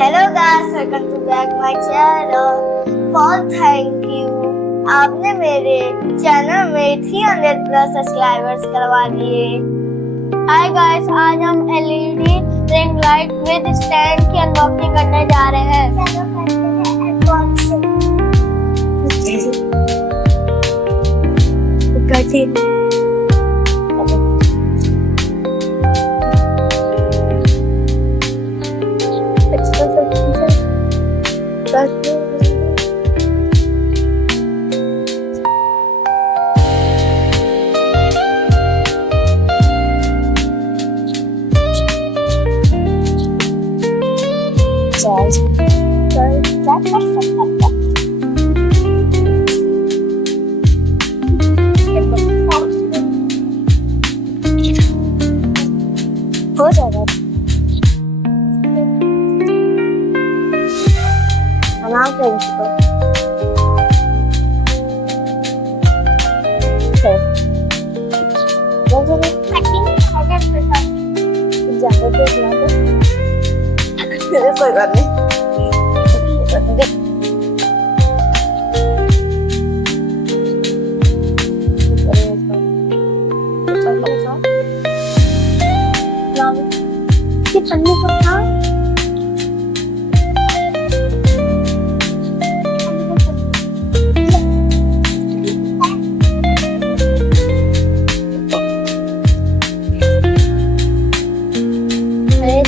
Hello guys, welcome to back my channel. For thank you, आपने मेरे channel में 300 plus subscribers करवा दिए। हाय गाइस, आज हम LED ring light with stand की अनबॉक्सिंग करने जा रहे हैं। चलो करते हैं अनबॉक्सिंग। हो जाएगा। आराम से इसको कोई बात नहीं। पन्नी को था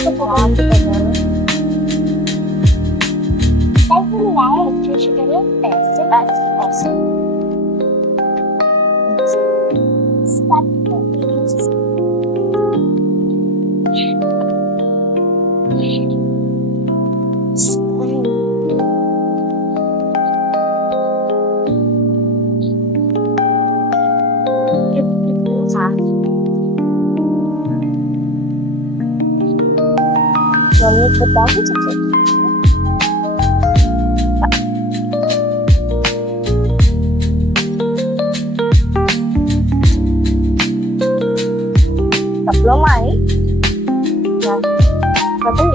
तो बहुत मम्मी बता के चलते कपड़ों में आई कपड़े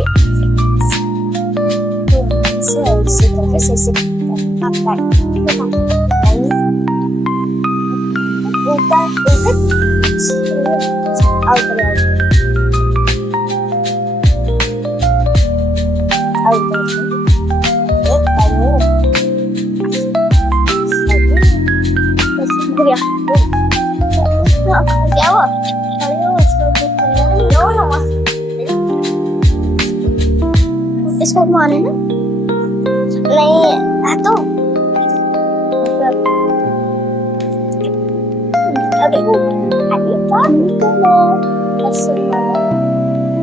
से क्या हुआ? इसको मारे ना नहीं है तो अभी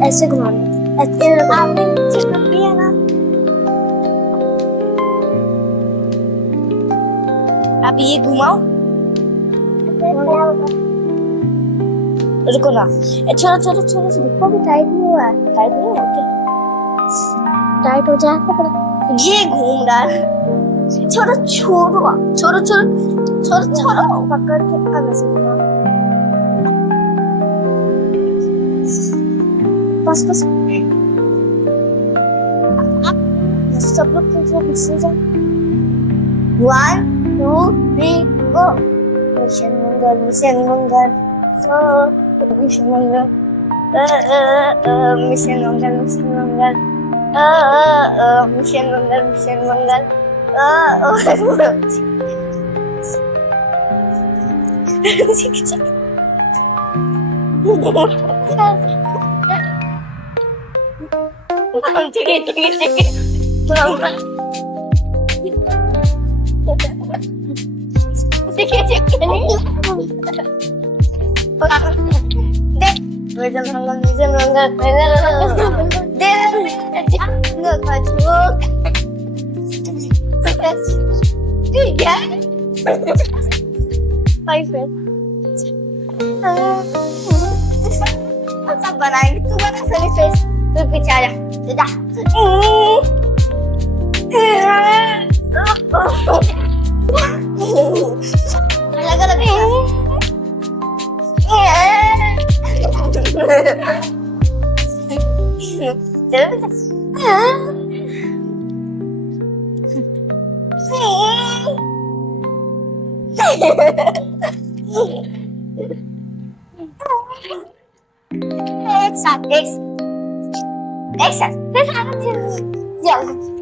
ऐसे घुमाना आपने है ना। आप ये घुमाओ, रुको ना, छोड़ो छोड़ो छोड़ो छोड़ो, भी टाइट नहीं हुआ है। टाइट नहीं हुआ क्या? टाइट हो जाए पकड़ो, ये घूम रहा है। छोड़ो छोड़ो छोड़ो छोड़ो छोड़ो छोड़ो, पकड़ के आगे से घुमाओ। बस बस सब लोग पीछे जाओ। 1 2 3 गो। मिशन मंगल मिशन मंगल मिशन मंगल मिशन मंगल मिशन मंगल मिशन मंगल मिशन मंगल बनाएंगे, तू बना सनी फेस, तू पीछे आ जा। अलग अलग चलो एक साथ फिर साथ जल्दी